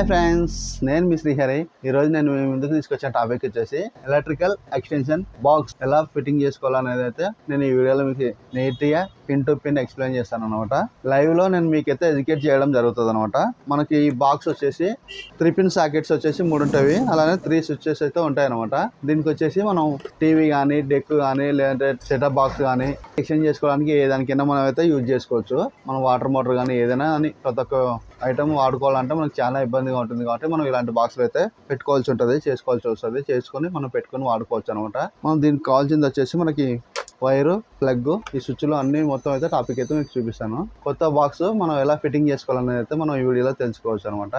Hi friends నేను మీ శ్రీహరి. ఈ రోజు నేను ముందుకు తీసుకొచ్చిన టాపిక్ వచ్చేసి ఎలక్ట్రికల్ ఎక్స్టెన్షన్ బాక్స్ ఎలా ఫిట్టింగ్ చేసుకోవాలనేది అయితే నేను ఈ వీడియోలో మీకు నీట్గా పిన్ టు పిన్ ఎక్స్ప్లెయిన్ చేస్తాను అనమాట లైవ్లో నేను మీకైతే ఎడ్యుకేట్ చేయడం జరుగుతుంది అనమాట మనకి ఈ బాక్స్ వచ్చేసి త్రీ పిన్ సాకెట్స్ వచ్చేసి మూడు ఉంటాయి. అలానే త్రీ స్విచ్చెస్ అయితే ఉంటాయి అనమాట దీనికి వచ్చేసి మనం టీవీ కానీ డెక్ కానీ లేదంటే సెటప్ బాక్స్ కానీ ఎక్స్చేంజ్ చేసుకోవడానికి ఏ దానికైనా మనం అయితే యూజ్ చేసుకోవచ్చు. మనం వాటర్ మోటార్ కానీ ఏదైనా అని ప్రతి ఒక్క ఐటమ్ వాడుకోవాలంటే మనకు చాలా ఇబ్బందిగా ఉంటుంది కాబట్టి మనం ఇలాంటి బాక్సులు అయితే పెట్టుకోవాల్సి ఉంటుంది చేసుకోవాల్సి వస్తుంది. చేసుకొని మనం పెట్టుకొని వాడుకోవచ్చు అనమాట మనం దీనికి కావాల్సింది వచ్చేసి మనకి వైరు ప్లగ్ ఈ స్విచ్లు అన్ని మొత్తం అయితే టాపిక్ అయితే మీకు చూపిస్తాను. కొత్త బాక్స్ మనం ఎలా ఫిట్టింగ్ చేసుకోవాలనేది అయితే మనం ఈ వీడియోలో తెలుసుకోవచ్చు అనమాట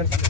Okay.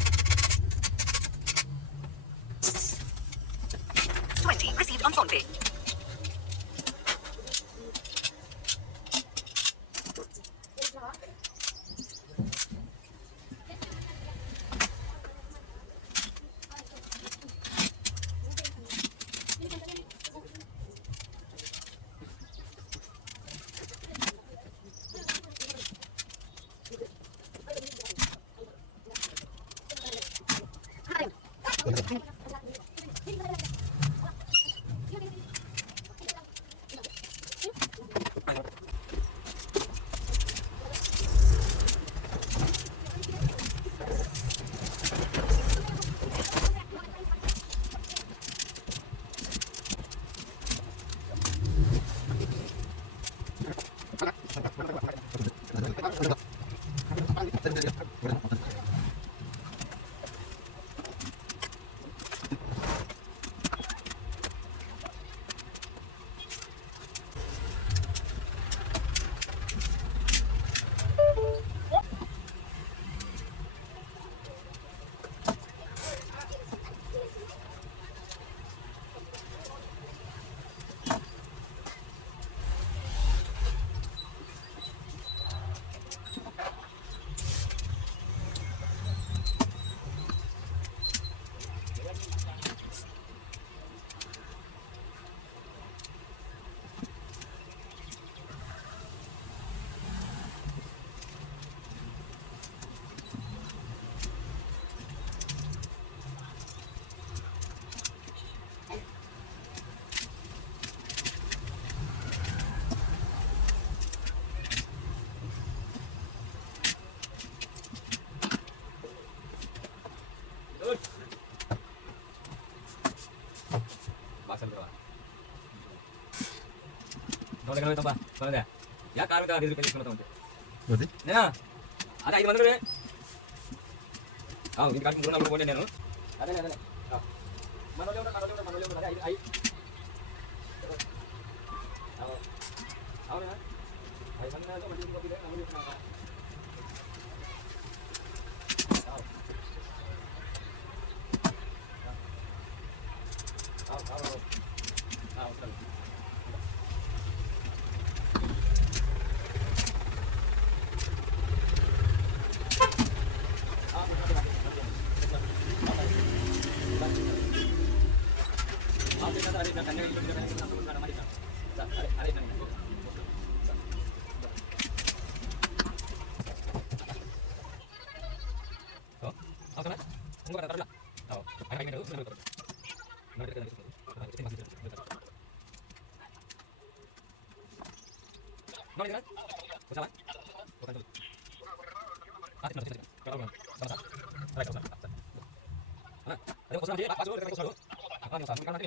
ತಗೊಂಡೋಯ್ತಪ್ಪ ಬಂದೆ ಯಾಕೆ ಕಾರ್ ಅಂತ ಡೀಸೆಲ್ ಪಂಚ್ ಮಾಡ್ತಾವಂತೆ ನೋಡಿ. ಅದ ಐದು ಬಂದ್ರೆ ಹಾಂ ಇದು ಕಾರ್ ಮೂರು ನಂಬರ್ ಹೋಗಿ ನಾನು ಅದೇ ಅದೇ ಮನೋಲಿ ಮನೋಲಿ ಮನೋಲಿ ಅದೇ ಐದು ಐದು. ಅವನ ಐದು ಬಂದ ಬಂದಿದೆ ನಮಗೆ Kalau yang satu kan nanti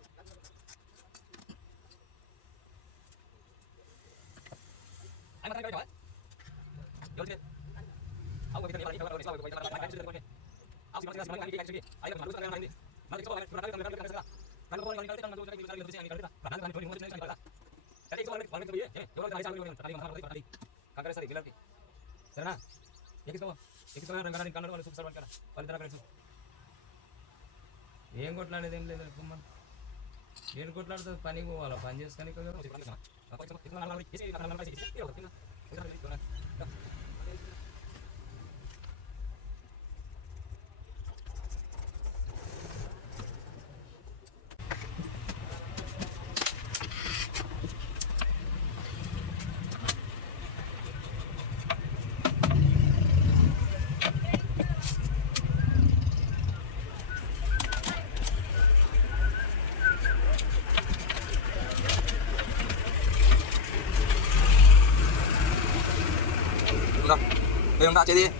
సరేనా ఎక్కించుకో ఎక్కించుకో రంగారానికి కన్నాడు వాళ్ళు చూపిస్తారు వాళ్ళకి వాళ్ళిద్దరు కలిసి ఏం కొట్లాడేది ఏం లేదు కుమ్మ. ఏడు కొట్లాడుతుంది? పని పోవాలా? పని చేసుకొని Ako, ito na lang lang. Eh, ito na lang lang. Eh, ito na lang eh, lang. Tapi, 的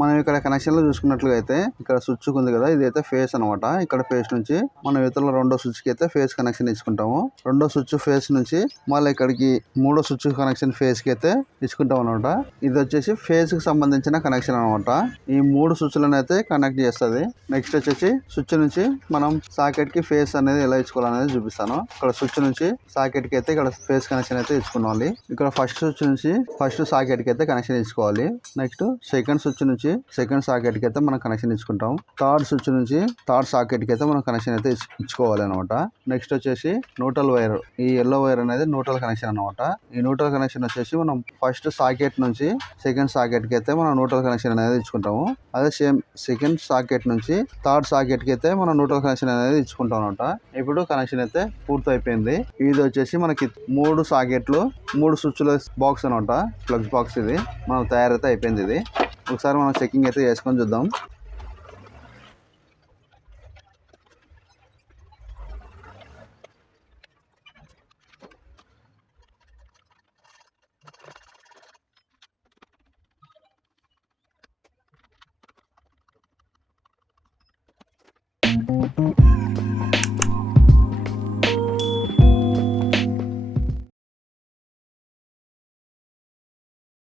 మనం ఇక్కడ కనెక్షన్లో చూసుకున్నట్లుగా అయితే ఇక్కడ స్విచ్ ఉంది కదా ఇది అయితే ఫేస్ అనమాట ఇక్కడ ఫేస్ నుంచి మనం ఇతరుల రెండో స్విచ్కి అయితే ఫేస్ కనెక్షన్ ఇచ్చుకుంటాము రెండో స్విచ్ ఫేస్ నుంచి మళ్ళీ ఇక్కడికి మూడో స్విచ్ కనెక్షన్ ఫేస్కి అయితే ఇచ్చుకుంటాం అనమాట ఇది వచ్చేసి ఫేస్కి సంబంధించిన కనెక్షన్ అనమాట ఈ మూడు స్విచ్లను అయితే కనెక్ట్ చేస్తుంది. నెక్స్ట్ వచ్చేసి స్విచ్ నుంచి మనం సాకెట్కి ఫేస్ అనేది ఎలా ఇచ్చుకోవాలనేది చూపిస్తాను. ఇక్కడ స్విచ్ నుంచి సాకెట్కి అయితే ఇక్కడ ఫేస్ కనెక్షన్ అయితే ఇచ్చుకోవాలి ఇక్కడ ఫస్ట్ స్విచ్ నుంచి ఫస్ట్ సాకెట్కి అయితే కనెక్షన్ ఇచ్చుకోవాలి నెక్స్ట్ సెకండ్ స్విచ్ నుంచి సెకండ్ సాకెట్కి అయితే మనం కనెక్షన్ ఇచ్చుకుంటాం థర్డ్ స్విచ్ నుంచి థర్డ్ సాకెట్కి అయితే మనం కనెక్షన్ అయితే ఇచ్చుకోవాలి అనమాట నెక్స్ట్ వచ్చేసి న్యూట్రల్ వైర్ ఈ ఎల్లో వైర్ అనేది న్యూట్రల్ కనెక్షన్ అనమాట ఈ న్యూట్రల్ కనెక్షన్ వచ్చేసి మనం ఫస్ట్ సాకెట్ నుంచి సెకండ్ సాకెట్కి అయితే మనం న్యూట్రల్ కనెక్షన్ అనేది ఇచ్చుకుంటాము. అదే సేమ్ సెకండ్ సాకెట్ నుంచి థర్డ్ సాకెట్కి అయితే మనం న్యూట్రల్ కనెక్షన్ అనేది ఇచ్చుకుంటాం అనమాట ఇప్పుడు కనెక్షన్ అయితే పూర్తి అయిపోయింది. ఇది వచ్చేసి మనకి మూడు సాకెట్లు మూడు స్విచ్ల బాక్స్ అనమాట ప్లగ్స్ బాక్స్ ఇది. మనం తయారైతే అయిపోయింది ఇది. ఒకసారి మనం చెకింగ్ అయితే చేసుకొని చూద్దాం.